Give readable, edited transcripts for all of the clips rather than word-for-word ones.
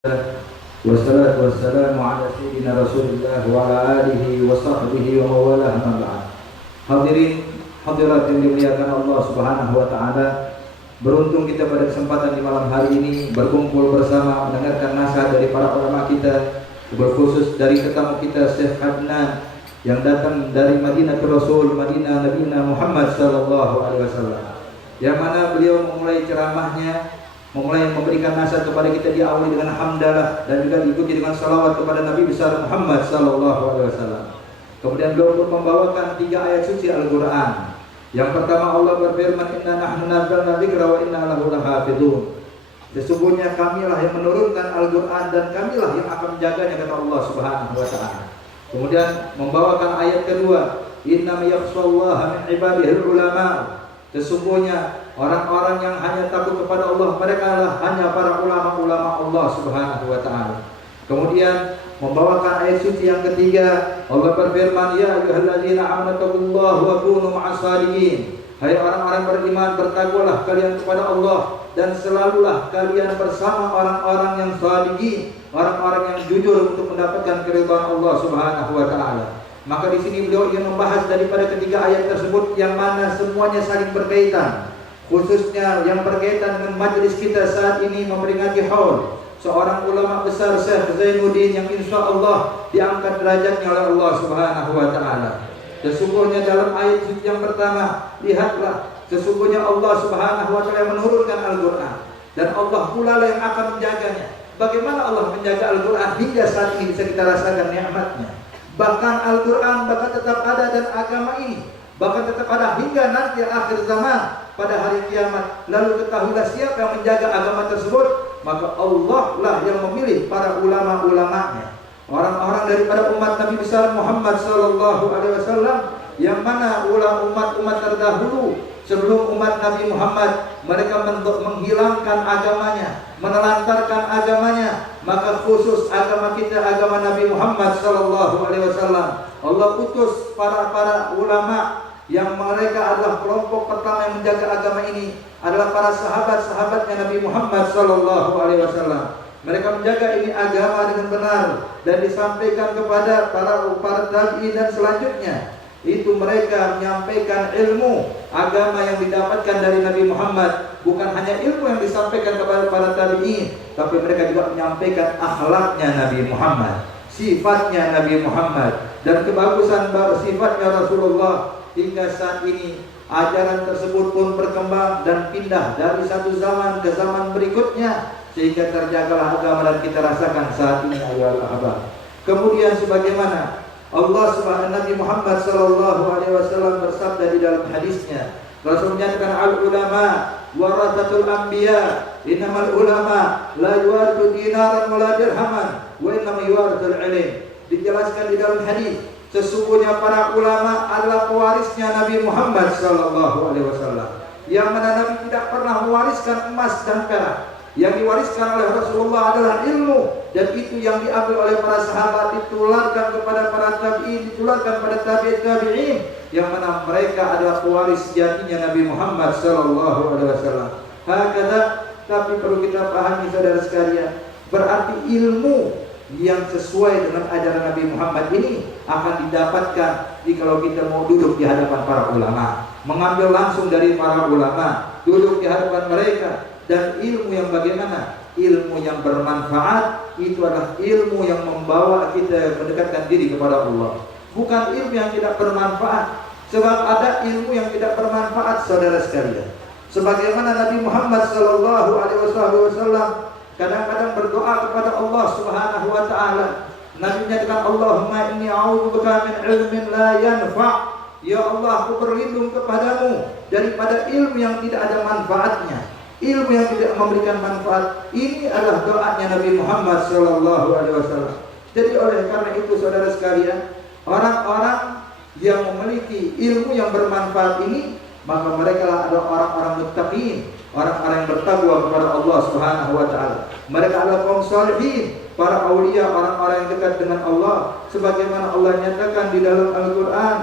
Wassalatu wassalamu ala sayyidina Rasulillah wa ala alihi wa sahbihi wa mawalah ma ba'd. Hadirin hadirat yang dimuliakan Allah Subhanahu wa taala, beruntung kita pada kesempatan di malam hari ini berkumpul bersama mendengarkan nasihat dari para ulama kita, berkhusus dari tetamu kita Syekh Adnan yang datang dari Madinah Rasul, Madinah Nabi Muhammad sallallahu alaihi wasallam. Yang mana beliau memulai ceramahnya, memulai memberikan nasihat kepada kita diawali dengan hamdalah dan juga diikuti dengan salawat kepada Nabi besar Muhammad sallallahu alaihi wasallam. Kemudian beliau pun membawakan 3 ayat suci Al-Qur'an. Yang pertama Allah berfirman, "Inna nahnu nazzalna dzikra wa inna lahu lahafizun." Sesungguhnya kamilah yang menurunkan Al-Qur'an dan kamilah yang akan menjaganya, kata Allah Subhanahu wa taala. Kemudian membawakan ayat kedua, "Inna yakhshallaha min ibadihil ulama." Sesungguhnya orang-orang yang hanya takut kepada Allah, mereka adalah hanya para ulama-ulama Allah Subhanahu wa taala. Kemudian membawakan ayat suci yang ketiga, Allah berfirman, "Ya ayyuhalladzina amanu taqullaha wa kunu ma'as-shadiqin." Hai orang-orang beriman, bertakwalah kalian kepada Allah dan selalulah kalian bersama orang-orang yang shadiqin, orang-orang yang jujur untuk mendapatkan keridhaan Allah Subhanahu wa taala. Maka di sini beliau ingin membahas daripada ketiga ayat tersebut yang mana semuanya saling berkaitan. Khususnya yang berkaitan dengan majelis kita saat ini memperingati haul seorang ulama besar Syekh Zainuddin yang insya Allah diangkat derajatnya oleh Allah Subhanahu wa taala. Sesungguhnya dalam ayat suci yang pertama, lihatlah sesungguhnya Allah Subhanahu wa taala menurunkan Al-Qur'an dan Allah pula yang akan menjaganya. Bagaimana Allah menjaga Al-Qur'an hingga saat ini bisa kita rasakan nikmatnya. Bahkan Al-Qur'an bahkan tetap ada dan agama ini bahkan tetap ada hingga nanti akhir zaman pada hari kiamat. Lalu ketahuilah siapa yang menjaga agama tersebut, maka Allah lah yang memilih para ulama-ulamanya, orang-orang daripada umat Nabi besar Muhammad sallallahu alaihi wasallam, yang mana umat-umat terdahulu sebelum umat Nabi Muhammad mereka menghilangkan agamanya, menelantarkan agamanya. Maka khusus agama kita, agama Nabi Muhammad sallallahu alaihi wasallam, Allah utus para ulama yang mereka adalah kelompok pertama yang menjaga agama ini, adalah para sahabat-sahabatnya Nabi Muhammad sallallahu alaihi wasallam. Mereka menjaga ini agama dengan benar dan disampaikan kepada para tabi'in dan selanjutnya. Itu mereka menyampaikan ilmu agama yang didapatkan dari Nabi Muhammad. Bukan hanya ilmu yang disampaikan kepada para tabi'in, tapi mereka juga menyampaikan akhlaknya Nabi Muhammad, sifatnya Nabi Muhammad, dan kebagusan sifatnya Rasulullah. Hingga saat ini ajaran tersebut pun berkembang dan pindah dari satu zaman ke zaman berikutnya, sehingga terjagalah agama dan kita rasakan saat ini adalah abad. Kemudian sebagaimana Allah Subhanahu Nabi Muhammad sallallahu alaihi wasallam bersabda di dalam hadisnya, Rasul menyatakan, "Al-ulama warathatul anbiya, innamal ulama la yuwarithu dinaran wala dirhaman, wa innama yuwarithul ilm." Dijelaskan di dalam hadis, sesungguhnya para ulama adalah pewarisnya Nabi Muhammad sallallahu alaihi wasallam, yang mana Nabi tidak pernah mewariskan emas dan perak. Yang diwariskan oleh Rasulullah adalah ilmu, dan itu yang diambil oleh para sahabat ditularkan kepada para tabi'in, ditularkan pada tabi'in, yang mana mereka adalah pewaris sejatinya Nabi Muhammad sallallahu alaihi wasallam. Hakata, tapi perlu kita pahami saudara sekalian, berarti ilmu yang sesuai dengan ajaran Nabi Muhammad ini akan didapatkan jikalau kita mau duduk di hadapan para ulama, mengambil langsung dari para ulama, duduk di hadapan mereka. Dan ilmu yang bagaimana? Ilmu yang bermanfaat, itu adalah ilmu yang membawa kita mendekatkan diri kepada Allah. Bukan ilmu yang tidak bermanfaat. Sebab ada ilmu yang tidak bermanfaat, saudara sekalian. Sebagaimana Nabi Muhammad sallallahu alaihi wasallam kadang-kadang berdoa kepada Allah Subhanahu wa taala. Nabi menyatakan, "Allahumma inni a'udzubika min ilmin la yanfa'." Ya Allah, aku berlindung kepadamu daripada ilmu yang tidak ada manfaatnya, ilmu yang tidak memberikan manfaat. Ini adalah doanya Nabi Muhammad sallallahu alaihi wasallam. Jadi oleh karena itu saudara sekalian, orang-orang yang memiliki ilmu yang bermanfaat ini, maka mereka adalah orang-orang muttaqin, orang-orang yang bertakwa kepada Allah Subhanahu wa taala. Mereka adalah kaum salihin, para aulia, orang-orang yang dekat dengan Allah. Sebagaimana Allah nyatakan di dalam Al-Qur'an,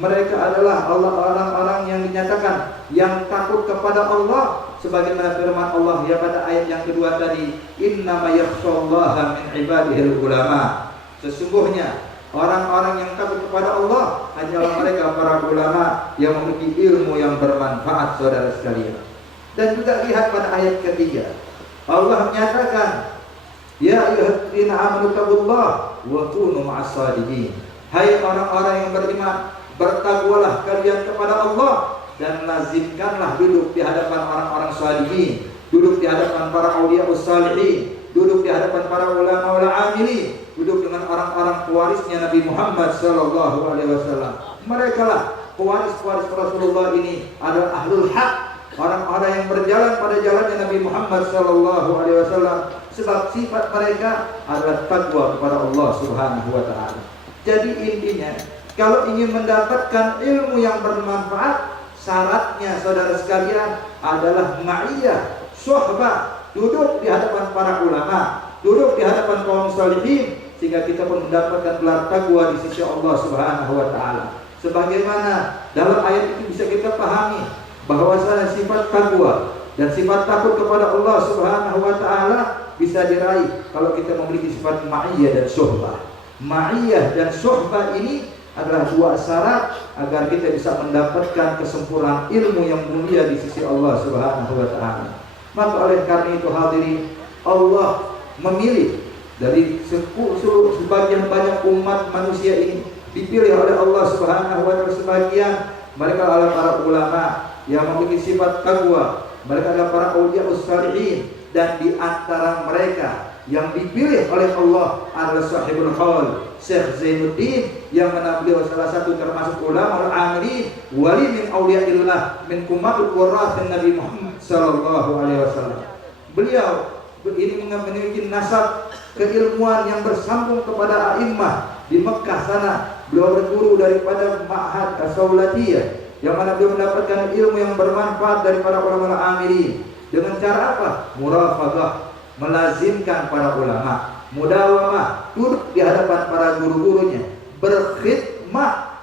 mereka adalah orang-orang yang dinyatakan yang takut kepada Allah sebagaimana firman Allah ya pada ayat yang kedua tadi, innama yakhshallaha min ibadihil ulama. Sesungguhnya orang-orang yang takut kepada Allah hanyalah mereka para ulama yang memiliki ilmu yang bermanfaat, saudara sekalian. Dan juga lihat pada ayat ketiga, Allah menyatakan, ya ayyuhalladzina amanu taqullaha wa kunu ma'as shadiqin. Hai orang-orang yang beriman, bertakwalah kalian kepada Allah dan lazimkanlah duduk di hadapan orang-orang shadiqin, duduk di hadapan para auliyaus shalihin, duduk di hadapan para ulama wal amilin, duduk dengan orang-orang pewarisnya Nabi Muhammad sallallahu alaihi wasallam. Mereka lah pewaris-pewaris Rasulullah ini adalah ahlul haq, orang-orang yang berjalan pada jalannya Nabi Muhammad sallallahu alaihi wasallam, sebab sifat mereka adalah takwa kepada Allah Subhanahu wa taala. Jadi intinya, kalau ingin mendapatkan ilmu yang bermanfaat, syaratnya saudara sekalian adalah ma'iyah, suhbah, duduk di hadapan para ulama, duduk di hadapan kaum salihin, sehingga kita pun mendapatkan gelar takwa di sisi Allah Subhanahu wa taala. Sebagaimana dalam ayat itu bisa kita pahami bahwasanya sifat takwa dan sifat takut kepada Allah Subhanahu wa taala bisa diraih kalau kita memiliki sifat ma'iyah dan suhbah. Ma'iyah dan suhbah ini adalah dua syarat agar kita bisa mendapatkan kesempurnaan ilmu yang mulia di sisi Allah Subhanahu wa taala. Maka oleh karena itu hadirin, Allah memilih dari sebagian banyak umat manusia ini, dipilih oleh Allah Subhanahu wa taala sebagian. Mereka adalah para ulama yang memiliki sifat takwa, mereka adalah para auliyaus shalihin, dan di antara mereka yang dipilih oleh Allah adalah sahibul qaul Syekh Zainuddin, yang mana beliau salah satu termasuk ulama al-amilin, wali min auliyaillah, min kumatul warathin Nabi Muhammad sallallahu alaihi wasallam. Beliau ini memiliki nasab keilmuan yang bersambung kepada a'immah di Mekah sana. Beliau berguru daripada Ma'had As-Saulatiyah, yang mana beliau mendapatkan ilmu yang bermanfaat dari para ulama al-amilin. Dengan cara apa? Murafaqah, melazimkan para ulama, mudawamah, duduk di hadapan para guru-gurunya, berkhidmah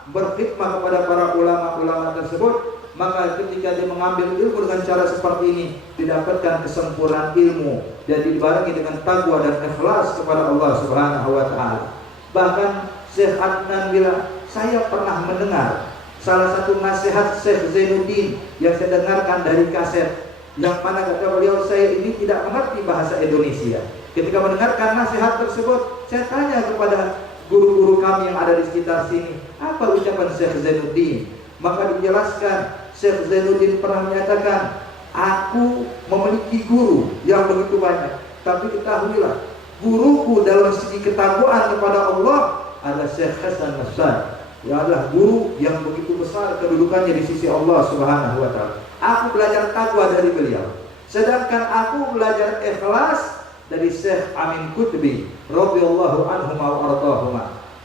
kepada para ulama-ulama tersebut. Maka ketika dia mengambil ilmu dengan cara seperti ini, didapatkan kesempurnaan ilmu dan dibarengi dengan takwa dan ikhlas kepada Allah Subhanahu wa taala. Bahkan Syekh Adnan bilang, saya pernah mendengar salah satu nasihat Syekh Zainuddin yang saya dengarkan dari kaset, yang mana kata beliau, saya ini tidak mengerti bahasa Indonesia. Ketika mendengarkan nasihat tersebut, saya tanya kepada guru-guru kami yang ada di sekitar sini, apa ucapan Syekh Zainuddin? Maka dijelaskan, Syekh Zainuddin pernah menyatakan, aku memiliki guru yang begitu banyak, tapi ketahuilah, guruku dalam segi ketakwaan kepada Allah adalah Syekh Hasan Masad, yang adalah guru yang begitu besar kedudukannya di sisi Allah Subhanahu wa taala. Aku belajar takwa dari beliau, sedangkan aku belajar ikhlas dari Syekh Amin Qutbi radhiyallahu anhu wa ardahuma.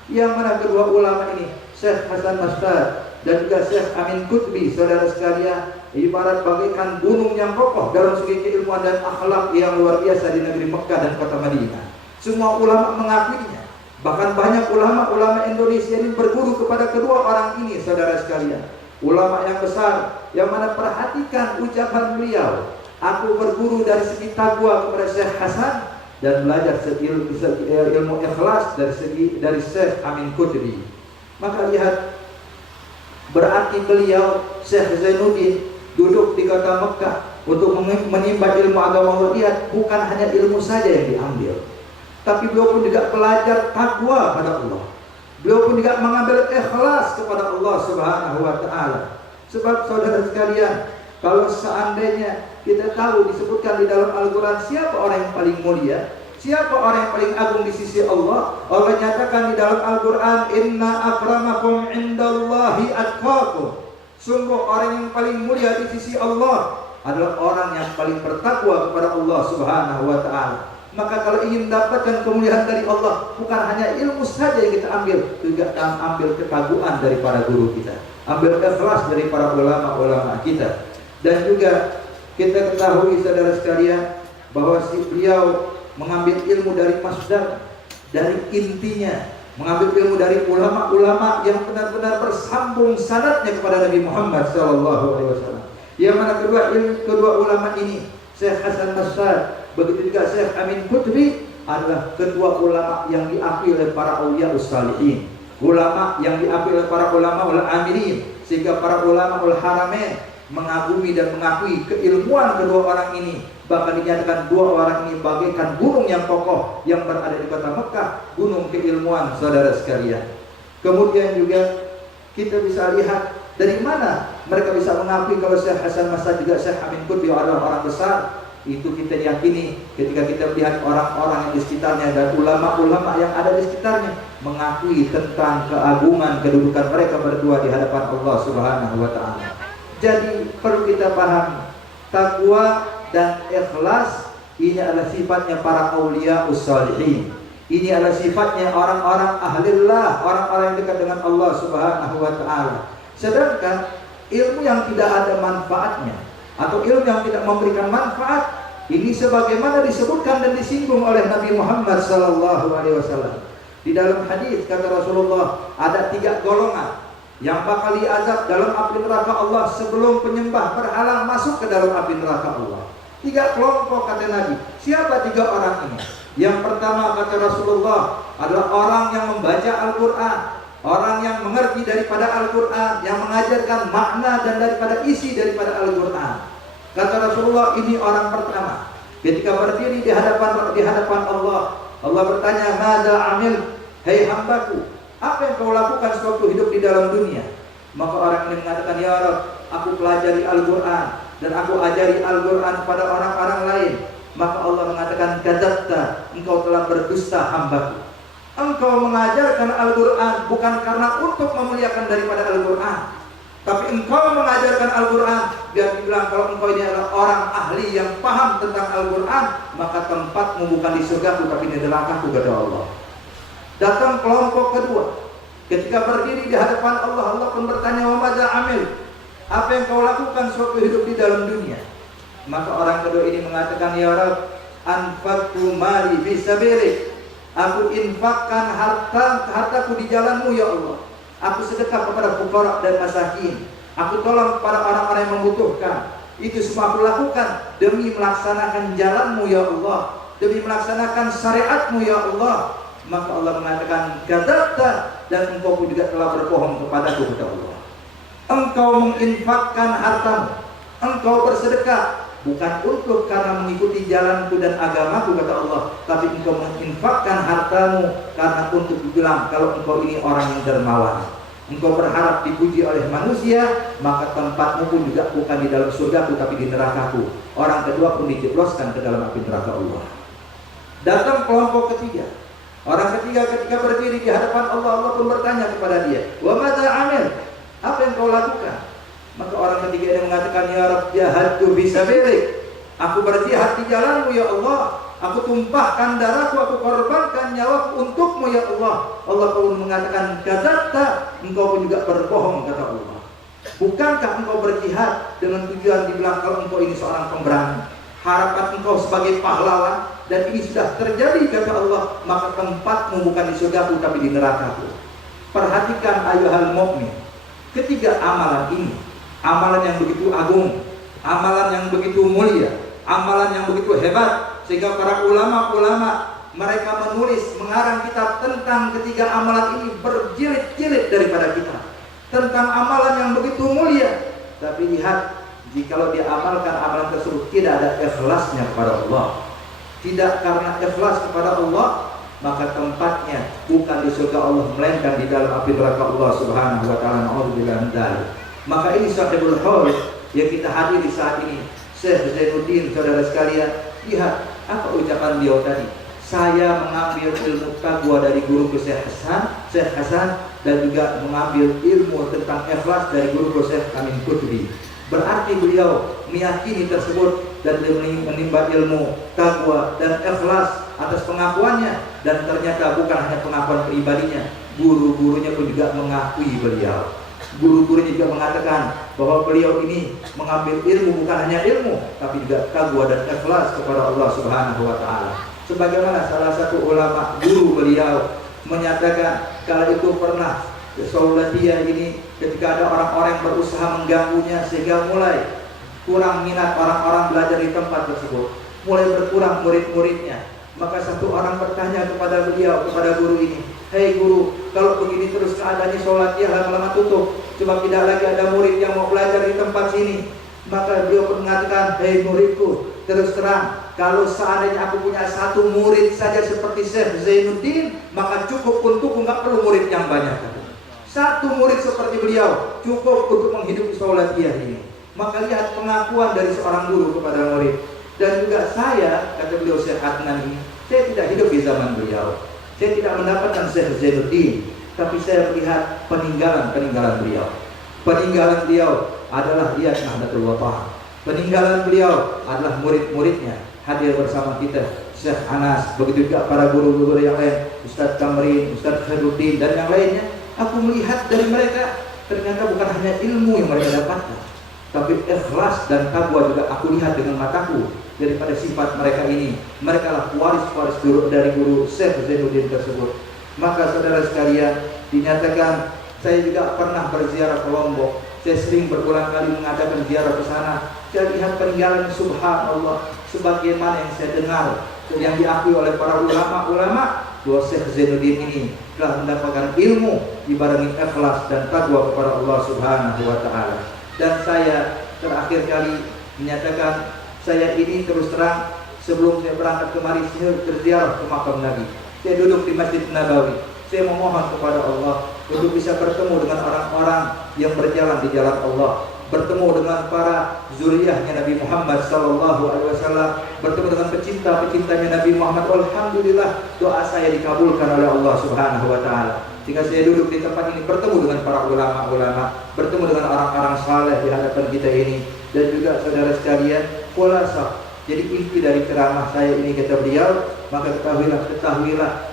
Yang mana kedua ulama ini, Syekh Hasan Masad dan juga Syekh Amin Qutbi, saudara sekalian, ibarat bagaikan gunung yang kokoh dalam segi keilmuan dan akhlak yang luar biasa di negeri Mekah dan kota Madinah. Semua ulama mengakuinya. Bahkan banyak ulama-ulama Indonesia ini berguru kepada kedua orang ini, saudara sekalian. Ulama yang besar, yang mana perhatikan ucapan beliau, aku berguru dari segi takwa kepada Syekh Hasan dan belajar ilmu ikhlas dari Syekh Amin Qutbi. Maka lihat, berarti beliau Syekh Zainuddin duduk di kota Mekah untuk menimba ilmu agama Allah. Lihat, bukan hanya ilmu saja yang diambil, tapi beliau pun juga belajar takwa pada Allah. Beliau pun juga mengambil ikhlas kepada Allah Subhanahu wa taala. Sebab saudara sekalian, kalau seandainya kita tahu disebutkan di dalam Al-Qur'an siapa orang yang paling mulia, siapa orang yang paling agung di sisi Allah, Allah nyatakan di dalam Al-Qur'an, inna akramakum indallahi atqakum. Sungguh orang yang paling mulia di sisi Allah adalah orang yang paling bertakwa kepada Allah Subhanahu wa taala. Maka kalau ingin mendapatkan kemuliaan dari Allah, bukan hanya ilmu saja yang kita ambil, juga ambil ketakwaan dari para guru kita, ambil ikhlas dari para ulama-ulama kita. Dan juga kita ketahui saudara sekalian, bahwa si beliau mengambil ilmu dari masdar, dari intinya, mengambil ilmu dari ulama-ulama yang benar-benar bersambung sanadnya kepada Nabi Muhammad SAW, Yang mana kedua ulama ini, Syekh Hasan Massad, begitu juga Syekh Amin Qutbi, adalah kedua ulama yang diakui oleh para auliya salihin, ulama yang diakui oleh para ulama ul amilin, sehingga para ulama ul haramain mengagumi dan mengakui keilmuan kedua orang ini. Bahkan dinyatakan dua orang ini bagaikan gunung yang kokoh yang berada di kota Mekah, gunung keilmuan, saudara sekalian. Kemudian juga kita bisa lihat dari mana mereka bisa mengakui kalau Syekh Hasan Massad juga Syekh Amin Qutbi adalah orang besar. Itu kita yakini ketika kita melihat orang-orang yang di sekitarnya dan ulama-ulama yang ada di sekitarnya mengakui tentang keagungan kedudukan mereka berdua di hadapan Allah Subhanahu wa taala. Jadi perlu kita paham, takwa dan ikhlas ini adalah sifatnya para auliya ussalihin. Ini adalah sifatnya orang-orang ahlillah, orang-orang yang dekat dengan Allah Subhanahu wa taala. Sedangkan ilmu yang tidak ada manfaatnya atau ilmu yang tidak memberikan manfaat, ini sebagaimana disebutkan dan disinggung oleh Nabi Muhammad SAW. Di dalam hadis kata Rasulullah, ada 3 golongan yang bakal diazab dalam api neraka Allah sebelum penyembah berhala masuk ke dalam api neraka Allah. 3 kelompok kata Nabi. Siapa 3 orang ini? Yang pertama kata Rasulullah adalah orang yang membaca Al-Quran, orang yang mengerti daripada Al-Quran, yang mengajarkan makna dan daripada isi daripada Al-Quran. Kata Rasulullah, ini orang pertama. Ketika berdiri di hadapan Allah, Allah bertanya, "Mada amil, hei hambaku, apa yang kau lakukan sewaktu hidup di dalam dunia?" Maka orang ini mengatakan, "Ya Rabb, aku pelajari Al-Quran dan aku ajari Al-Quran kepada orang-orang lain." Maka Allah mengatakan, "Kadzabta, engkau telah berdusta hambaku. Engkau mengajarkan Al-Quran bukan karena untuk memuliakan daripada Al-Quran, tapi engkau mengajarkan Al-Quran biar dibilang kalau engkau ini adalah orang ahli yang paham tentang Al-Quran, maka tempatmu bukan di surgaku tapi di nerakaku," kata Allah. Datang kelompok kedua. Ketika berdiri di hadapan Allah, Allah pun bertanya, "Wa madza amil?" Apa yang kau lakukan sewaktu hidup di dalam dunia? Maka orang kedua ini mengatakan, "Ya Rabb, anfaqtu mali fi sabilik." Aku infakkan hartaku di jalanmu ya Allah. Aku sedekah kepada fuqara dan masakin. Aku tolong kepada orang-orang yang membutuhkan. Itu semua aku lakukan demi melaksanakan jalanmu ya Allah, demi melaksanakan syariatmu ya Allah. Maka Allah mengatakan, "Kadzabta, dan engkau pun juga telah berbohong kepadaku," kata Allah. Engkau menginfakkan hartamu, engkau bersedekah bukan untuk karena mengikuti jalanku dan agamaku, kata Allah, tapi engkau menginfakkan hartamu karena untuk dibilang kalau engkau ini orang yang dermawan. Engkau berharap dipuji oleh manusia, maka tempatmu pun juga bukan di dalam surgaku tapi di nerakaku. Orang kedua pun dijebloskan ke dalam api neraka Allah. Datang kelompok ketiga. Orang ketiga ketika berdiri di hadapan Allah, Allah pun bertanya kepada dia, "Wa madza amil?" Apa yang kau lakukan? Maka orang ketiga ini mengatakan, "Ya Rabb, jahadtu fi sabilik." Aku berjihad di jalanmu ya Allah. Aku tumpahkan darahku, aku korbankan nyawaku untukmu ya Allah. Allah pun mengatakan, "Kadzabta, engkau pun juga berbohong," kata Allah. Bukankah engkau berjihad dengan tujuan dibilang kalau engkau ini seorang pemberani, harapan engkau sebagai pahlawan, dan ini sudah terjadi kata Allah, maka tempatmu bukan di surgaku tapi di nerakaku. Perhatikan ayuhal mukmin, ketiga amalan ini, amalan yang begitu agung, amalan yang begitu mulia, amalan yang begitu hebat, sehingga para ulama-ulama mereka menulis, mengarang kitab tentang ketiga amalan ini berjilid-jilid daripada kita, tentang amalan yang begitu mulia. Tapi lihat, jikalau dia amalkan amalan tersebut tidak ada ikhlasnya kepada Allah, tidak karena ikhlas kepada Allah, maka tempatnya bukan di surga Allah melainkan di dalam api neraka Allah Subhanahu wa taala. Na'udzubillah min dzalik. Maka ini sahibul haul yang kita hadiri saat ini, Syekh Zainuddin, saudara sekalian, lihat apa ucapan beliau tadi. Saya mengambil ilmu taqwa dari guru Syekh Hasan, dan juga mengambil ilmu tentang ikhlas dari guru Syekh Amin Qutbi. Berarti beliau meyakini tersebut dan beliau menimba ilmu taqwa dan ikhlas atas pengakuannya, dan ternyata bukan hanya pengakuan pribadinya, guru-gurunya pun juga mengakui beliau. Guru-gurunya juga mengatakan bahwa beliau ini mengambil ilmu bukan hanya ilmu, tapi juga taqwa dan ikhlas kepada Allah Subhanahu wa taala. Sebagaimana salah satu ulama guru beliau menyatakan kala itu pernah Saulatiyah ini ketika ada orang-orang yang berusaha mengganggunya, sehingga mulai kurang minat orang-orang belajar di tempat tersebut, mulai berkurang murid-muridnya. Maka satu orang bertanya kepada beliau, kepada guru ini, "Hei guru, kalau begini terus keadaannya sholat ya lama-lama tutup, sebab tidak lagi ada murid yang mau belajar di tempat sini." Maka beliau pun mengatakan, "Hei muridku, terus terang, kalau seandainya aku punya satu murid saja seperti Syekh Zainuddin, maka cukup untukku, nggak perlu murid yang banyak. Satu murid seperti beliau cukup untuk menghidupi sholat ini." Maka lihat pengakuan dari seorang guru kepada murid. Dan juga saya, kata beliau Syekh Adnan ini, saya tidak hidup di zaman beliau, saya tidak mendapatkan Syekh Zainuddin, tapi saya melihat peninggalan beliau. Peninggalan beliau adalah lihat Nahdlatul Wathah. Peninggalan beliau adalah murid-muridnya hadir bersama kita, Syekh Anas, begitu juga para guru-guru yang lain, Ustadz Kamrin, Ustadz Khairuddin, dan yang lainnya. Aku melihat dari mereka ternyata bukan hanya ilmu yang mereka dapatkan, tapi ikhlas dan takwa juga aku lihat dengan mataku daripada sifat mereka ini. Mereka lah waris-waris dari guru Syekh Zainuddin tersebut. Maka saudara sekalian, dinyatakan saya juga pernah berziarah ke Lombok. Saya sering berulang kali mengadakan ziarah ke sana. Saya lihat peninggalan, subhanallah, sebagaimana yang saya dengar, yang diakui oleh para ulama-ulama, bahwa Syekh Zainuddin ini telah mendapatkan ilmu dibarengi ikhlas dan takwa kepada Allah Subhanahu wa taala. Dan saya terakhir kali menyatakan, saya ini terus terang, sebelum saya berangkat kemari saya berziarah ke makam Nabi. Saya duduk di Masjid Nabawi. Saya memohon kepada Allah untuk bisa bertemu dengan orang-orang yang berjalan di jalan Allah, bertemu dengan para zuriyahnya Nabi Muhammad SAW, bertemu dengan pecinta-pecintanya Nabi Muhammad. Alhamdulillah, doa saya dikabulkan oleh Allah Subhanahu wa taala. Sehingga saya duduk di tempat ini, bertemu dengan para ulama-ulama, bertemu dengan orang-orang saleh di hadapan kita ini. Dan juga saudara sekalian, khulasah, jadi inti dari ceramah saya ini, kata beliau, maka ketahuilah,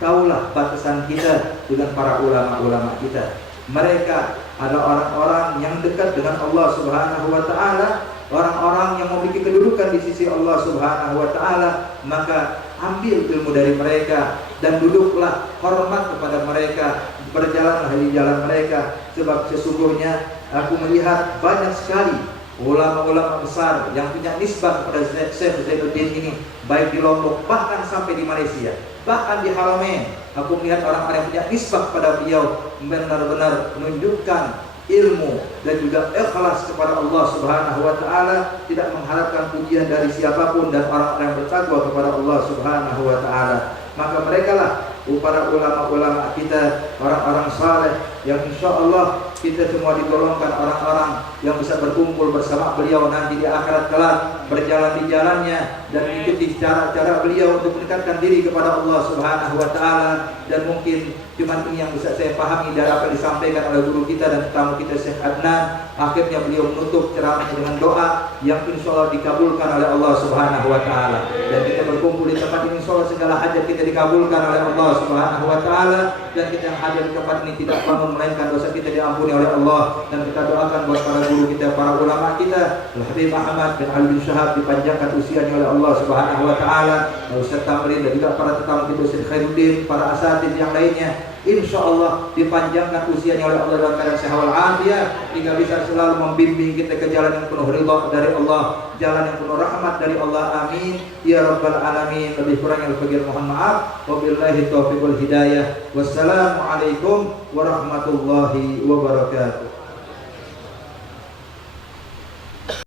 taulah batasan kita dengan para ulama-ulama kita. Mereka adalah orang-orang yang dekat dengan Allah Subhanahu wa taala, orang-orang yang memiliki kedudukan di sisi Allah Subhanahu wa taala. Maka ambil ilmu dari mereka dan duduklah, hormat kepada mereka, berjalanlah di jalan mereka. Sebab sesungguhnya aku melihat banyak sekali ulama-ulama besar yang punya nisbah kepada Syekh Zainuddin ini, baik di Lombok bahkan sampai di Malaysia, bahkan di Haramain. Aku melihat orang-orang yang punya nisbah kepada beliau benar-benar menunjukkan ilmu dan juga ikhlas kepada Allah Subhanahu wa taala, tidak mengharapkan pujian dari siapapun, dan orang-orang yang bertakwa kepada Allah Subhanahu wa taala. Maka mereka lah para ulama-ulama kita, orang-orang saleh yang insya Allah kita semua digolongkan orang-orang yang bisa berkumpul bersama beliau nanti di akhirat kelak, berjalan di jalannya dan mengikuti cara-cara beliau untuk mendekatkan diri kepada Allah Subhanahu wa taala. Dan mungkin cuma ini yang bisa saya pahami dari apa yang disampaikan oleh guru kita dan tamu kita Syekh Adnan. Akhirnya beliau menutup ceramahnya dengan doa yang insya Allah dikabulkan oleh Allah Subhanahu wa taala. Dan kita berkumpul di tempat ini, insya Allah segala hajat kita dikabulkan oleh Allah Subhanahu wa taala, dan kita yang hadir di tempat ini tidak bangun melainkan dosa kita diampuni oleh Allah. Dan kita doakan buat para guru kita, para ulama kita, Al-Habib Ahmad bin Ali bin Syahab, dipanjangkan usianya oleh Allah Subhanahu wa taala, Ustaz Tamrin, dan juga para tetamu kita Ustaz Khairuddin, para asatidz yang lainnya, insya Allah dipanjangkan usianya oleh Allah dalam keadaan sehat wal afiat, hingga bisa selalu membimbing kita ke jalan yang penuh ridha dari Allah, jalan yang penuh rahmat dari Allah. Amin ya rabbal alamin. Lebih kurang yang fakir mohon maaf. Wabillahi taufiq wal hidayah. Wassalamualaikum warahmatullahi wabarakatuh.